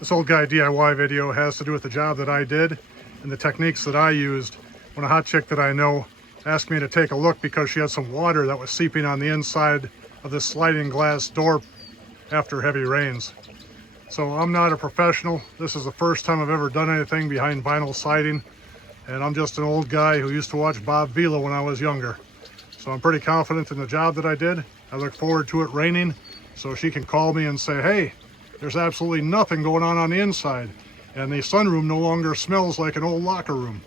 This old guy DIY video has to do with the job that I did and the techniques that I used when a hot chick that I know asked me to take a look because she had some water that was seeping on the inside of this sliding glass door after heavy rains. So I'm not a professional. This is the first time I've ever done anything behind vinyl siding, and I'm just an old guy who used to watch Bob Vila when I was younger. So I'm pretty confident in the job that I did. I look forward to it raining so she can call me and say, hey, there's absolutely nothing going on the inside, and the sunroom no longer smells like an old locker room.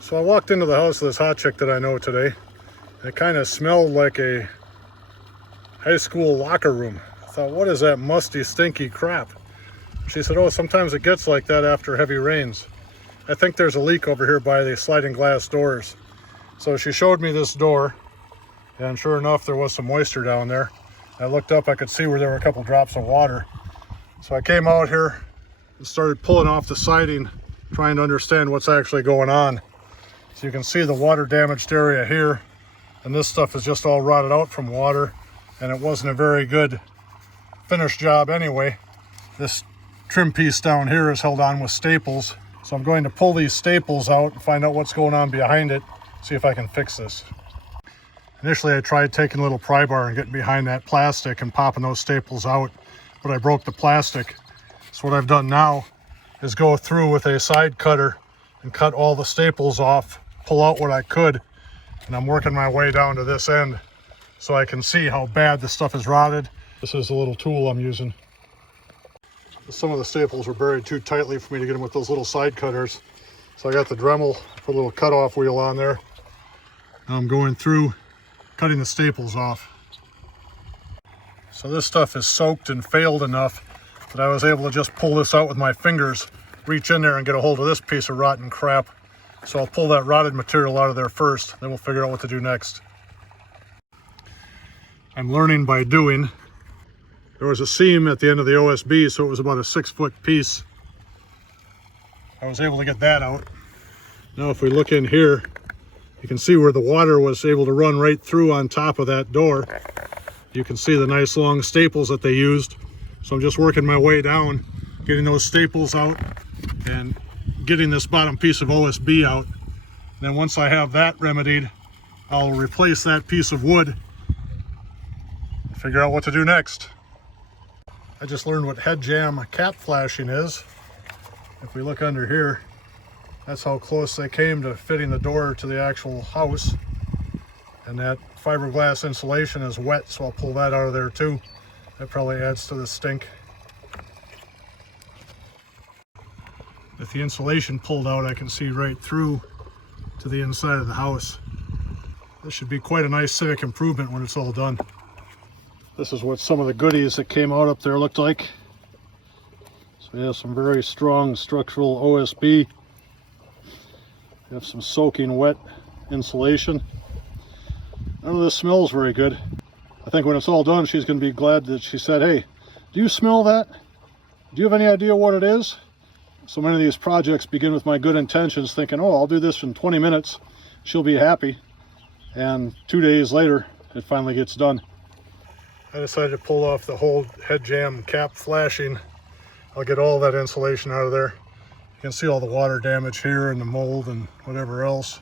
So I walked into the house of this hot chick that I know today. It kind of smelled like a high school locker room. I thought, what is that musty, stinky crap? She said, oh, sometimes it gets like that after heavy rains. I think there's a leak over here by the sliding glass doors. So she showed me this door, and sure enough, there was some moisture down there. I looked up, I could see where there were a couple drops of water. So I came out here and started pulling off the siding, trying to understand what's actually going on. So you can see the water damaged area here, and this stuff is just all rotted out from water, and it wasn't a very good finished job anyway. This trim piece down here is held on with staples. So I'm going to pull these staples out and find out what's going on behind it, see if I can fix this. Initially, I tried taking a little pry bar and getting behind that plastic and popping those staples out, but I broke the plastic. So what I've done now is go through with a side cutter and cut all the staples off, pull out what I could, and I'm working my way down to this end so I can see how bad the stuff is rotted. This is a little tool I'm using. Some of the staples were buried too tightly for me to get them with those little side cutters. So I got the Dremel, put a little cutoff wheel on there. Now I'm going through cutting the staples off. So this stuff is soaked and failed enough that I was able to just pull this out with my fingers, reach in there and get a hold of this piece of rotten crap. So I'll pull that rotted material out of there first, then we'll figure out what to do next. I'm learning by doing. There was a seam at the end of the OSB, so it was about a 6-foot piece. I was able to get that out. Now if we look in here, you can see where the water was able to run right through on top of that door. You can see the nice long staples that they used. So I'm just working my way down, getting those staples out and getting this bottom piece of OSB out. And then once I have that remedied, I'll replace that piece of wood and figure out what to do next. I just learned what head jam cap flashing is. If we look under here, that's how close they came to fitting the door to the actual house. And that fiberglass insulation is wet, so I'll pull that out of there too. That probably adds to the stink. With the insulation pulled out, I can see right through to the inside of the house. This should be quite a nice civic improvement when it's all done. This is what some of the goodies that came out up there looked like. So we have some very strong structural OSB. We have some soaking wet insulation. None of this smells very good. I think when it's all done, she's going to be glad that she said, hey, do you smell that? Do you have any idea what it is? So many of these projects begin with my good intentions, thinking, oh, I'll do this in 20 minutes. She'll be happy. And 2 days later, it finally gets done. I decided to pull off the whole head jam cap flashing. I'll get all that insulation out of there. You can see all the water damage here and the mold and whatever else.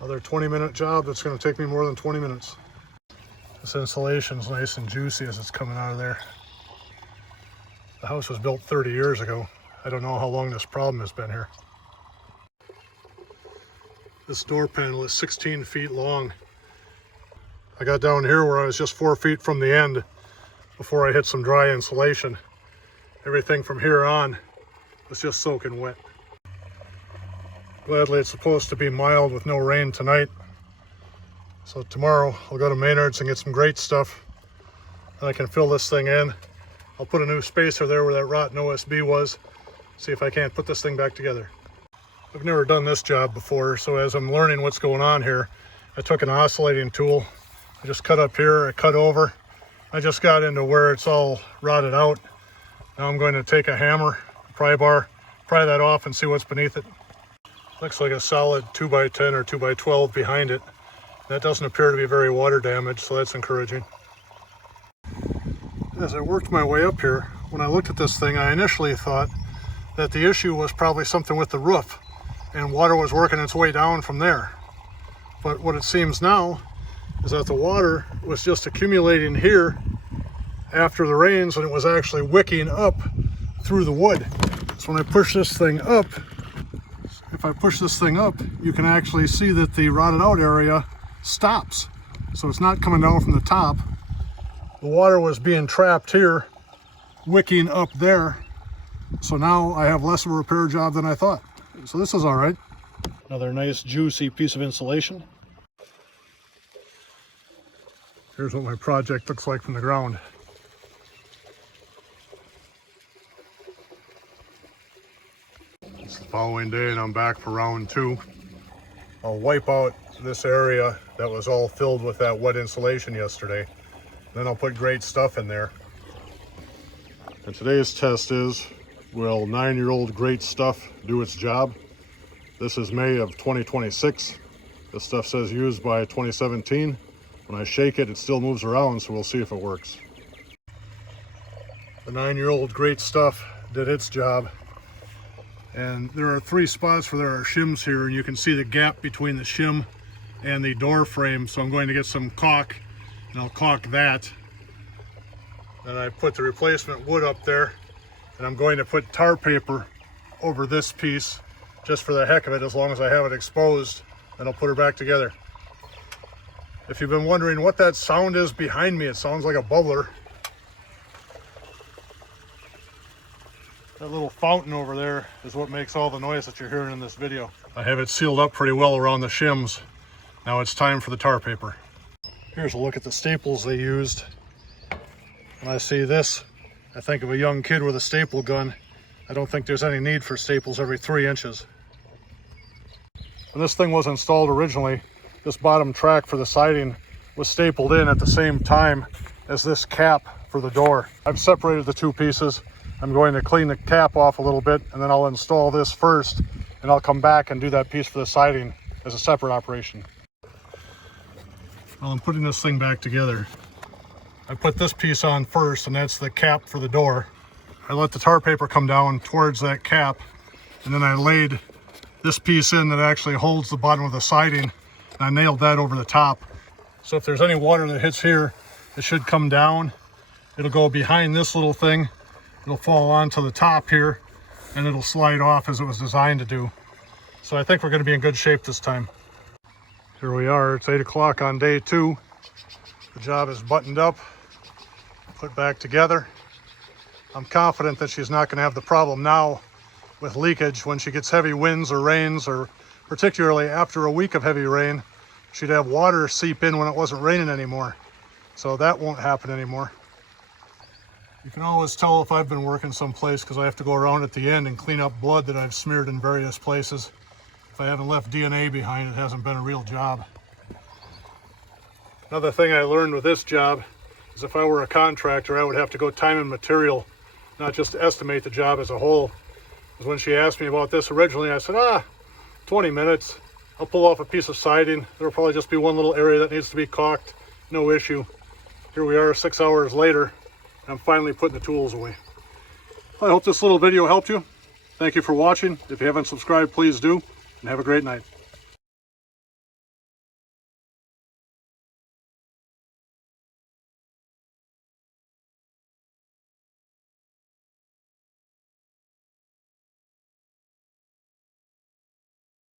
Another 20-minute job that's going to take me more than 20 minutes. This insulation is nice and juicy as it's coming out of there. The house was built 30 years ago. I don't know how long this problem has been here. This door panel is 16 feet long. I got down here where I was just 4 feet from the end before I hit some dry insulation. Everything from here on was just soaking wet. Gladly, it's supposed to be mild with no rain tonight. So tomorrow I'll go to Maynard's and get some great stuff. And I can fill this thing in. I'll put a new spacer there where that rotten OSB was. See if I can't put this thing back together. I've never done this job before, so as I'm learning what's going on here, I took an oscillating tool. I just cut up here, I cut over. I just got into where it's all rotted out. Now I'm going to take a hammer, a pry bar, pry that off and see what's beneath it. Looks like a solid 2x10 or 2x12 behind it. That doesn't appear to be very water damaged, so that's encouraging. As I worked my way up here, when I looked at this thing, I initially thought that the issue was probably something with the roof and water was working its way down from there. But what it seems now is that the water was just accumulating here after the rains, and it was actually wicking up through the wood. So when I push this thing up, if I push this thing up, you can actually see that the rotted out area stops. So it's not coming down from the top. The water was being trapped here, wicking up there. So now I have less of a repair job than I thought. So this is all right. Another nice juicy piece of insulation. Here's what my project looks like from the ground. It's the following day and I'm back for round 2. I'll wipe out this area that was all filled with that wet insulation yesterday. Then I'll put great stuff in there. And today's test is, will 9-year-old great stuff do its job? This is May of 2026. This stuff says used by 2017. When I shake it, it still moves around, so we'll see if it works. The 9-year-old great stuff did its job. And there are 3 spots where there are shims here, and you can see the gap between the shim and the door frame. So I'm going to get some caulk, and I'll caulk that. Then I put the replacement wood up there, and I'm going to put tar paper over this piece just for the heck of it, as long as I have it exposed, and I'll put her back together. If you've been wondering what that sound is behind me, it sounds like a bubbler. That little fountain over there is what makes all the noise that you're hearing in this video. I have it sealed up pretty well around the shims. Now it's time for the tar paper. Here's a look at the staples they used. When I see this, I think of a young kid with a staple gun. I don't think there's any need for staples every 3 inches. When this thing was installed originally, this bottom track for the siding was stapled in at the same time as this cap for the door. I've separated the 2 pieces. I'm going to clean the cap off a little bit, and then I'll install this first, and I'll come back and do that piece for the siding as a separate operation. Well, I'm putting this thing back together. I put this piece on first, and that's the cap for the door. I let the tar paper come down towards that cap, and then I laid this piece in that actually holds the bottom of the siding, and I nailed that over the top. So if there's any water that hits here, it should come down. It'll go behind this little thing. It'll fall onto the top here, and it'll slide off as it was designed to do. So I think we're going to be in good shape this time. Here we are. It's 8 o'clock on day 2. The job is buttoned up, put back together. I'm confident that she's not going to have the problem now with leakage when she gets heavy winds or rains, or particularly after a week of heavy rain, she'd have water seep in when it wasn't raining anymore. So that won't happen anymore. You can always tell if I've been working someplace because I have to go around at the end and clean up blood that I've smeared in various places. If I haven't left DNA behind, it hasn't been a real job. Another thing I learned with this job is if I were a contractor, I would have to go time and material, not just estimate the job as a whole. Because when she asked me about this originally, I said, 20 minutes. I'll pull off a piece of siding. There'll probably just be one little area that needs to be caulked. No issue. Here we are 6 hours later, and I'm finally putting the tools away. I hope this little video helped you. Thank you for watching. If you haven't subscribed, please do, and have a great night.